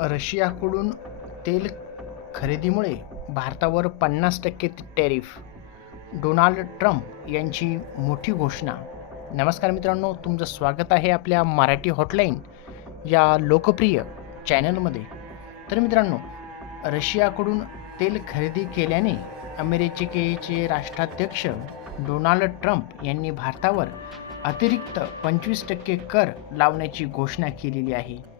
रशियाकडून तेल खरेदीमुळे भारतावर पन्नास टक्के टॅरिफ. डोनाल्ड ट्रम्प यांची मोठी घोषणा. नमस्कार मित्रांनो तुमचं स्वागत आहे आपल्या मराठी हॉटलाईन या लोकप्रिय चॅनलमध्ये. तर मित्रांनो रशियाकडून तेल खरेदी केल्याने अमेरिकेचे राष्ट्राध्यक्ष डोनाल्ड ट्रम्प यांनी भारतावर अतिरिक्त पंचवीस टक्के कर लावण्याची घोषणा केलेली आहे.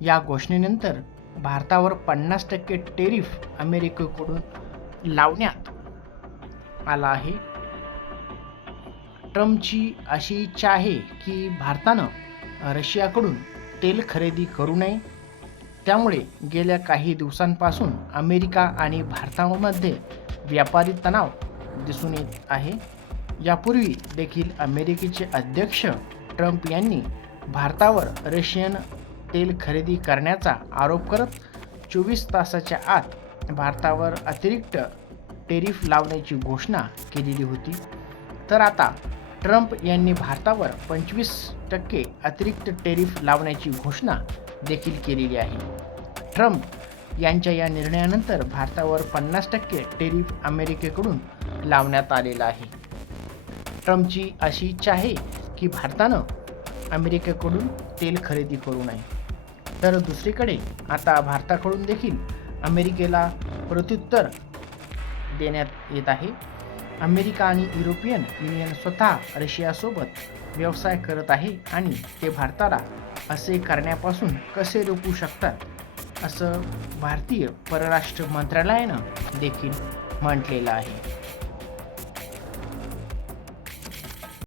या घोषणेनंतर भारतावर पन्नास टक्के टेरिफ अमेरिकेकडून लावण्यात आला आहे. ट्रम्पची अशी इच्छा आहे की भारतानं रशियाकडून तेल खरेदी करू नये. त्यामुळे गेल्या काही दिवसांपासून अमेरिका आणि भारतामध्ये व्यापारी तणाव दिसून येत आहे. यापूर्वी देखील अमेरिकेचे अध्यक्ष ट्रम्प यांनी भारतावर रशियन तेल खरेदी करण्याचा आरोप करत चोवीस तासाच्या आत भारतावर अतिरिक्त टेरिफ लावण्याची घोषणा केलेली होती. तर आता ट्रम्प यांनी भारतावर पंचवीस टक्के अतिरिक्त टेरिफ लावण्याची घोषणा देखील केलेली आहे. ट्रम्प यांच्या या निर्णयानंतर भारतावर पन्नास टक्के टेरिफ अमेरिकेकडून लावण्यात आलेला आहे. ट्रम्पची अशी इच्छा आहे की भारतानं अमेरिकेकडून तेल खरेदी करू नये. तर दुसरीकडे आता भारताकडून देखील अमेरिकेला प्रत्युत्तर देण्यात येत आहे. अमेरिका आणि युरोपियन युनियन स्वतः रशियासोबत व्यवसाय करत आहे आणि ते भारताला असे करण्यापासून कसे रोखू शकतात असं भारतीय परराष्ट्र मंत्रालयानं देखील म्हटलेलं आहे.